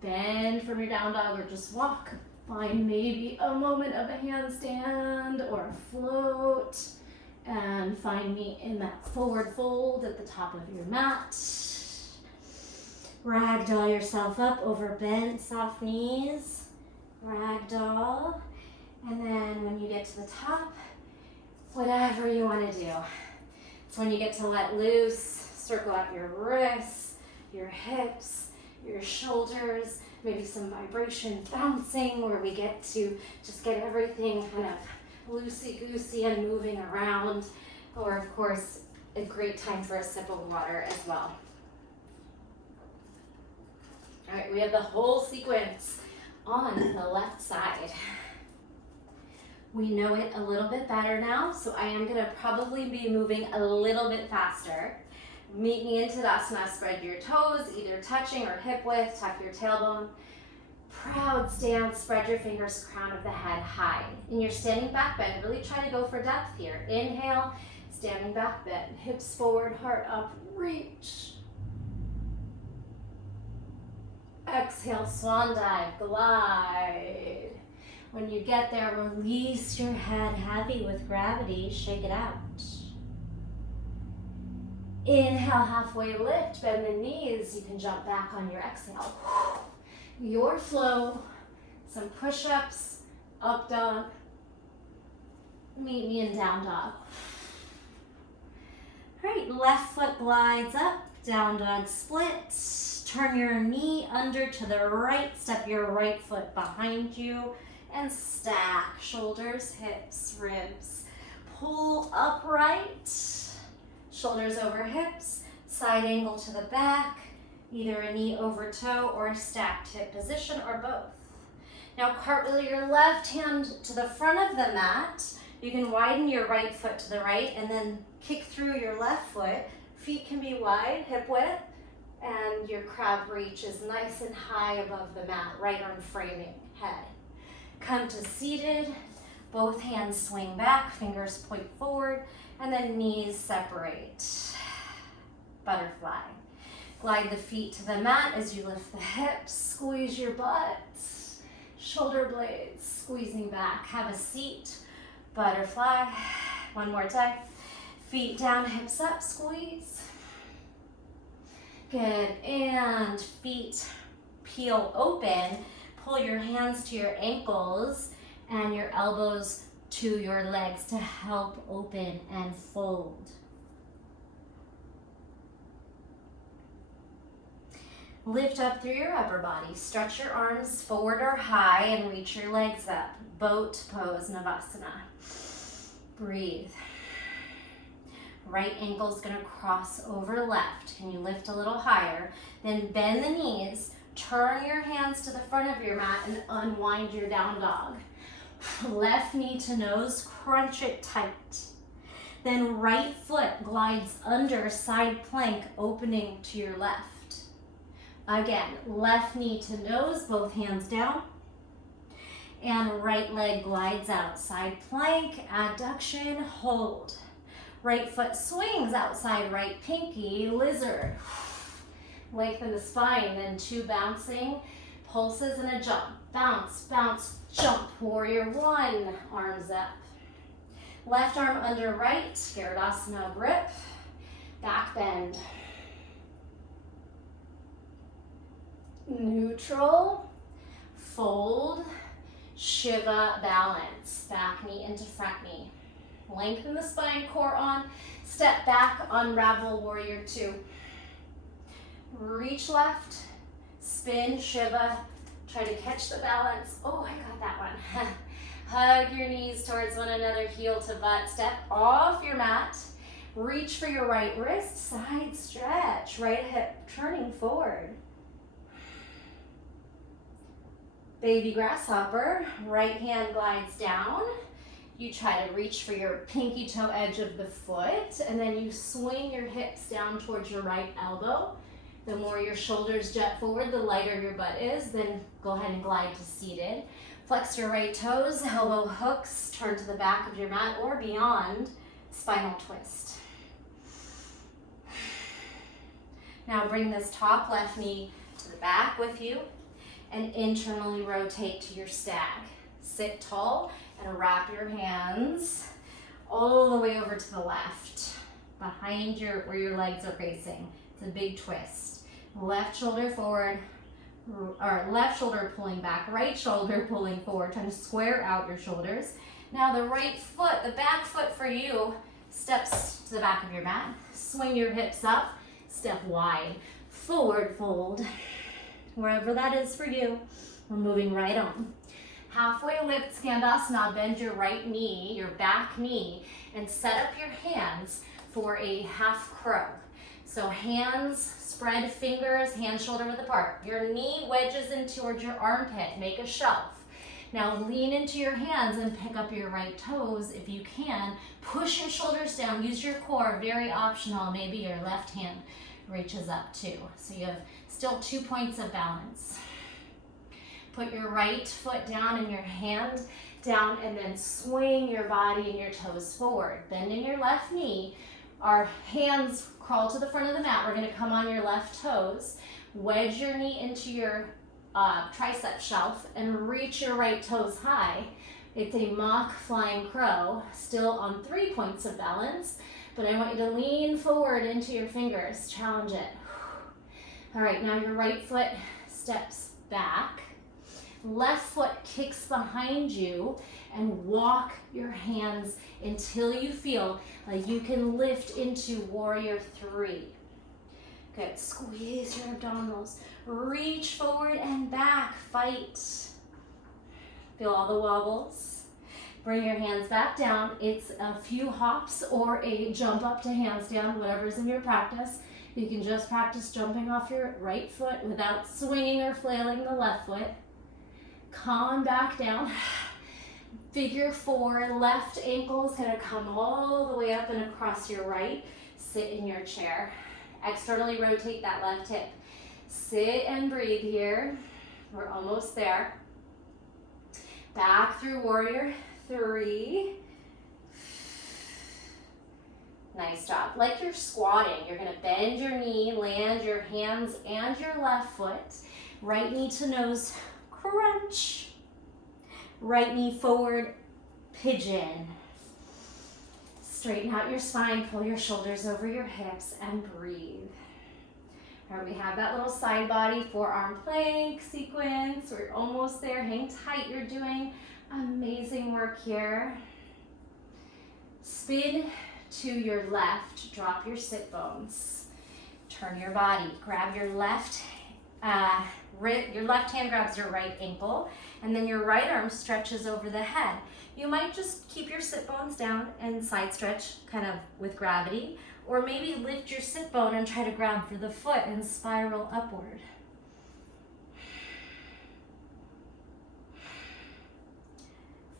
Bend from your down dog or just walk. Find maybe a moment of a handstand or a float, and find me in that forward fold at the top of your mat. Ragdoll yourself up over bent, soft knees. Ragdoll. And then when you get to the top, whatever you want to do. It's when you get to let loose, circle out your wrists, your hips, your shoulders, maybe some vibration bouncing where we get to just get everything kind of loosey-goosey and moving around. Or of course, a great time for a sip of water as well. All right, we have the whole sequence on the left side. We know it a little bit better now, so I am gonna probably be moving a little bit faster. Meet me in Tadasana, spread your toes, either touching or hip width, tuck your tailbone. Proud stance, spread your fingers, crown of the head high. In your standing back bend, really try to go for depth here. Inhale, standing back bend, hips forward, heart up, reach. Exhale, swan dive, glide. When you get there, release your head heavy with gravity, shake it out. Inhale, halfway lift, bend the knees. You can jump back on your exhale. Your flow, some push-ups, up dog. Meet me in down dog. All right, left foot glides up, down dog split. Turn your knee under to the right, step your right foot behind you, and stack shoulders, hips, ribs. Pull upright, shoulders over hips, side angle to the back, either a knee over toe or a stacked hip position or both. Now cartwheel your left hand to the front of the mat. You can widen your right foot to the right and then kick through your left foot. Feet can be wide, hip width, and your crab reach is nice and high above the mat, right arm framing head. Come to seated, both hands swing back, fingers point forward, and then knees separate. Butterfly. Glide the feet to the mat as you lift the hips, squeeze your butt, shoulder blades squeezing back. Have a seat, butterfly. One more time. Feet down, hips up, squeeze. Good, and feet peel open. Pull your hands to your ankles and your elbows to your legs to help open and fold. Lift up through your upper body. Stretch your arms forward or high and reach your legs up. Boat pose, Navasana. Breathe. Right ankle's gonna cross over left. Can you lift a little higher? Then bend the knees, turn your hands to the front of your mat and unwind your down dog. Left knee to nose, crunch it tight. Then right foot glides under side plank, opening to your left. Again, left knee to nose, both hands down. And right leg glides out, side plank, adduction, hold. Right foot swings outside right pinky, lizard. Lengthen the spine, then two bouncing pulses and a jump. Bounce, bounce, jump. Warrior one, arms up. Left arm under right, Scaradasana grip. Back bend. Neutral, fold, Shiva balance. Back knee into front knee. Lengthen the spine, core on. Step back, unravel warrior two. Reach left, spin, Shiva. Try to catch the balance. Oh, I got that one. Hug your knees towards one another, heel to butt. Step off your mat. Reach for your right wrist, side stretch. Right hip turning forward. Baby grasshopper, right hand glides down. You try to reach for your pinky toe edge of the foot, and then you swing your hips down towards your right elbow. The more your shoulders jet forward, the lighter your butt is. Then go ahead and glide to seated. Flex your right toes, elbow hooks, turn to the back of your mat or beyond, spinal twist. Now bring this top left knee to the back with you and internally rotate to your stag. Sit tall and wrap your hands all the way over to the left, behind where your legs are facing. It's a big twist. Left shoulder forward, or left shoulder pulling back, right shoulder pulling forward, trying to square out your shoulders. Now the right foot, the back foot for you, steps to the back of your mat. Swing your hips up, step wide, forward fold. Wherever that is for you, we're moving right on. Halfway lift, Skandasana, bend your right knee, your back knee, and set up your hands for a half crow. So So hands, spread fingers, hand shoulder width apart. Your knee wedges in towards your armpit. Make a shelf. Now lean into your hands and pick up your right toes if you can. Push your shoulders down. Use your core. Very optional. Maybe your left hand reaches up too. So you have still 2 points of balance. Put your right foot down and your hand down, and then swing your body and your toes forward. Bending your left knee. Our hands crawl to the front of the mat. We're going to come on your left toes. Wedge your knee into your tricep shelf and reach your right toes high. It's a mock flying crow, still on 3 points of balance, but I want you to lean forward into your fingers. Challenge it. All right, now your right foot steps back. Left foot kicks behind you, and walk your hands until you feel like you can lift into warrior 3. Good. Squeeze your abdominals. Reach forward and back. Fight. Feel all the wobbles. Bring your hands back down. It's a few hops or a jump up to hands down, whatever's in your practice. You can just practice jumping off your right foot without swinging or flailing the left foot. Come back down. Figure 4, left ankle is going to come all the way up and across your right. Sit in your chair. Externally rotate that left hip. Sit and breathe here. We're almost there. Back through warrior 3. Nice job. Like you're squatting, you're going to bend your knee, land your hands and your left foot. Right knee to nose, crunch. Right knee forward, pigeon. Straighten out your spine, pull your shoulders over your hips, and breathe. All right, we have that little side body forearm plank sequence. We're almost there. Hang tight. You're doing amazing work here. Spin to your left. Drop your sit bones. Turn your body. Grab your left hand grabs your right ankle, and then your right arm stretches over the head. You might just keep your sit bones down and side stretch kind of with gravity, or maybe lift your sit bone and try to grab for the foot and spiral upward.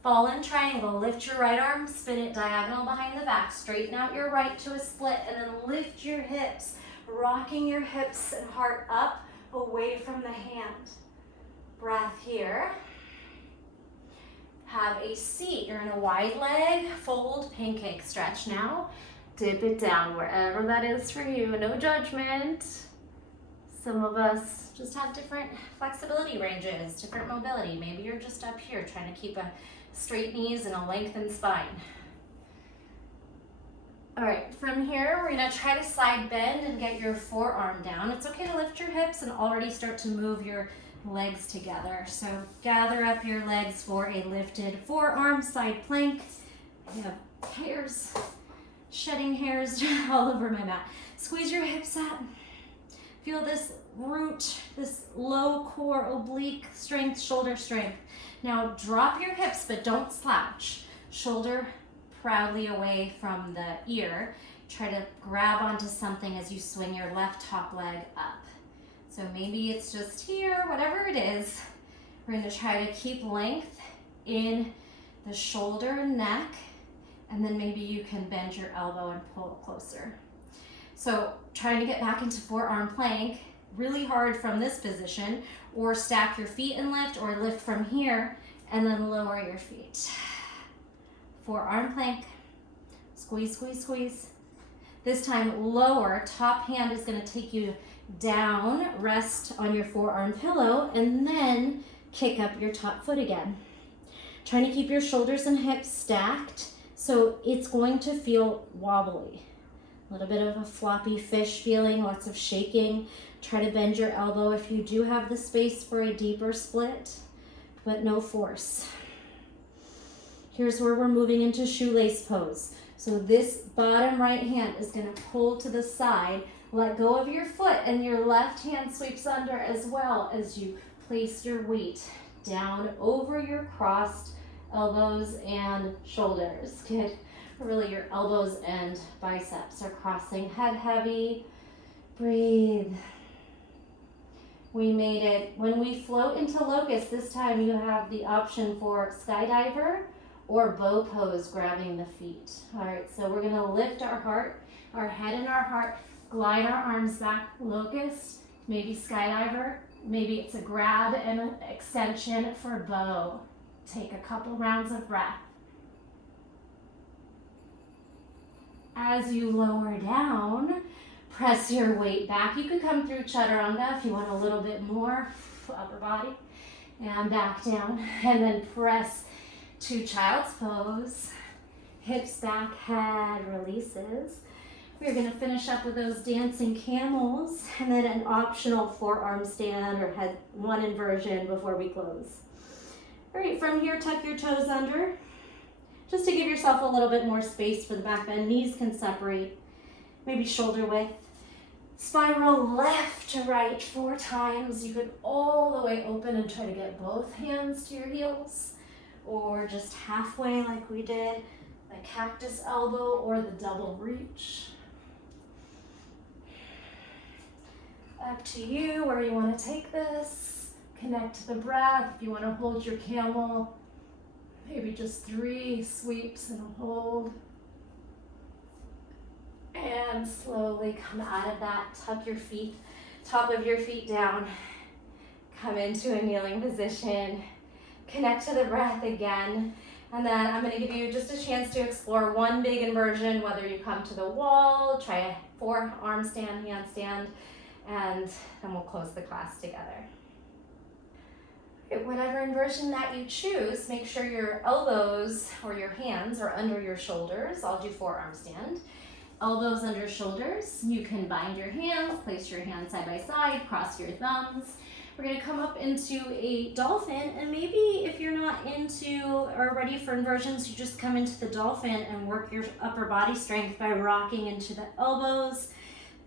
Fallen triangle. Lift your right arm, spin it diagonal behind the back, straighten out your right to a split, and then lift your hips, rocking your hips and heart up away from the hand. Breath here. Have a seat. You're in a wide leg, fold, pancake stretch now. Dip it down wherever that is for you. No judgment. Some of us just have different flexibility ranges, different mobility. Maybe you're just up here trying to keep a straight knees and a lengthened spine. All right, from here, we're gonna try to side bend and get your forearm down. It's okay to lift your hips and already start to move your legs together. So gather up your legs for a lifted forearm side plank. I have hairs, shedding hairs all over my mat. Squeeze your hips out. Feel this root, this low core oblique strength, shoulder strength. Now drop your hips, but don't slouch. Shoulder proudly away from the ear. Try to grab onto something as you swing your left top leg up. So maybe it's just here, whatever it is. We're going to try to keep length in the shoulder and neck, and then maybe you can bend your elbow and pull it closer. So trying to get back into forearm plank, really hard from this position, or stack your feet and lift, or lift from here and then lower your feet. Forearm plank, squeeze, squeeze, squeeze. This time lower, top hand is going to take you down, rest on your forearm pillow, and then kick up your top foot again. Trying to keep your shoulders and hips stacked so it's going to feel wobbly. A little bit of a floppy fish feeling, lots of shaking. Try to bend your elbow if you do have the space for a deeper split, but no force. Here's where we're moving into shoelace pose. So this bottom right hand is going to pull to the side. Let go of your foot, and your left hand sweeps under as well as you place your weight down over your crossed elbows and shoulders. Good. Really, your elbows and biceps are crossing. Head heavy. Breathe. We made it. When we float into locust, this time you have the option for skydiver or bow pose, grabbing the feet. All right, so we're gonna lift our heart, our head and our heart, glide our arms back, locust, maybe skydiver, maybe it's a grab and an extension for bow. Take a couple rounds of breath. As you lower down, press your weight back. You could come through chaturanga if you want a little bit more, upper body, and back down. And then press to child's pose. Hips back, head releases. We're gonna finish up with those dancing camels and then an optional forearm stand or head one inversion before we close. All right, from here, tuck your toes under. Just to give yourself a little bit more space for the back bend. Knees can separate, maybe shoulder width. Spiral left to right 4 times. You could all the way open and try to get both hands to your heels, or just halfway like we did, the cactus elbow or the double reach. Up to you where you want to take this. Connect to the breath. If you want to hold your camel, maybe just 3 sweeps and a hold. And slowly come out of that. Tuck your feet, top of your feet down. Come into a kneeling position. Connect to the breath again. And then I'm going to give you just a chance to explore one big inversion, whether you come to the wall, try a forearm stand, handstand, and then we'll close the class together. Whatever inversion that you choose, make sure your elbows or your hands are under your shoulders. I'll do forearm stand. Elbows under shoulders. You can bind your hands, place your hands side by side, cross your thumbs. We're gonna come up into a dolphin, and maybe if you're not into or ready for inversions, you just come into the dolphin and work your upper body strength by rocking into the elbows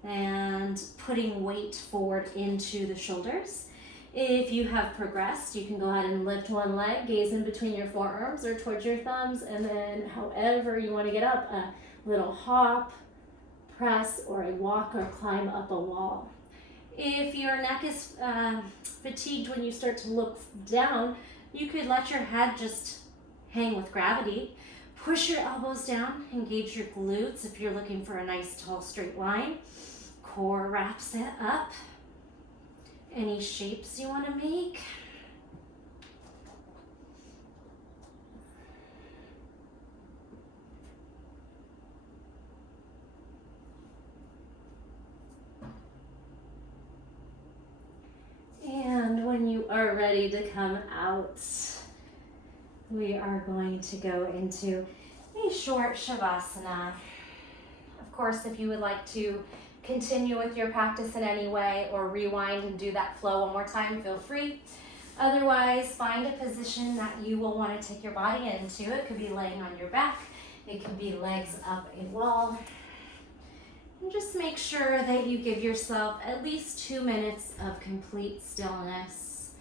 and putting weight forward into the shoulders. If you have progressed, you can go ahead and lift one leg, gaze in between your forearms or towards your thumbs, and then however you want to get up, a little hop, press, or a walk or climb up a wall. If your neck is fatigued when you start to look down, you could let your head just hang with gravity. Push your elbows down, engage your glutes if you're looking for a nice tall straight line. Core wraps it up. Any shapes you want to make. And when you are ready to come out, we are going to go into a short shavasana. Of course, if you would like to continue with your practice in any way or rewind and do that flow one more time, feel free. Otherwise, find a position that you will want to take your body into. It could be laying on your back. It could be legs up a wall. And just make sure that you give yourself at least 2 minutes of complete stillness,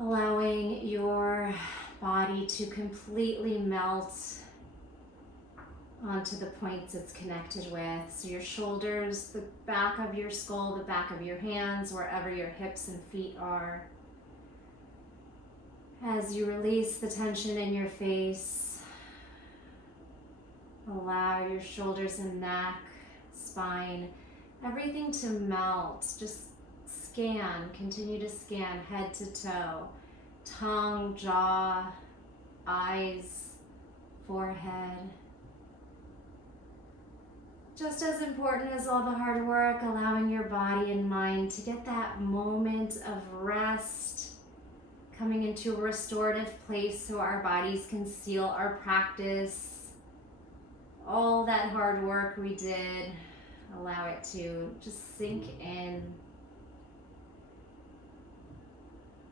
allowing your body to completely melt onto the points it's connected with. So your shoulders, the back of your skull, the back of your hands, wherever your hips and feet are. As you release the tension in your face, allow your shoulders and neck, spine, everything to melt. Just scan, continue to scan head to toe, tongue, jaw, eyes, forehead. Just as important as all the hard work, allowing your body and mind to get that moment of rest, coming into a restorative place so our bodies can seal our practice. All that hard work we did, allow it to just sink in.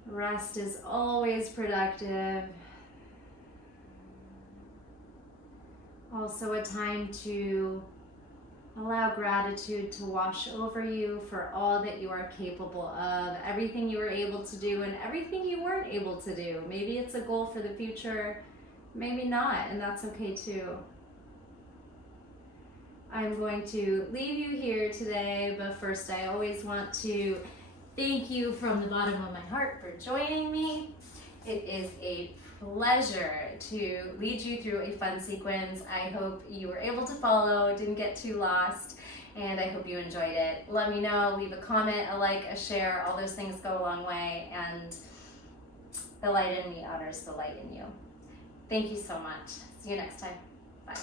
Rest is always productive. Also a time to allow gratitude to wash over you for all that you are capable of, everything you were able to do and everything you weren't able to do. Maybe it's a goal for the future, maybe not, and that's okay too. I'm going to leave you here today, but first I always want to thank you from the bottom of my heart for joining me. It is a pleasure to lead you through a fun sequence. I hope you were able to follow, didn't get too lost, and I hope you enjoyed it. Let me know, leave a comment, a like, a share, all those things go a long way, and the light in me honors the light in you. Thank you so much. See you next time. Bye.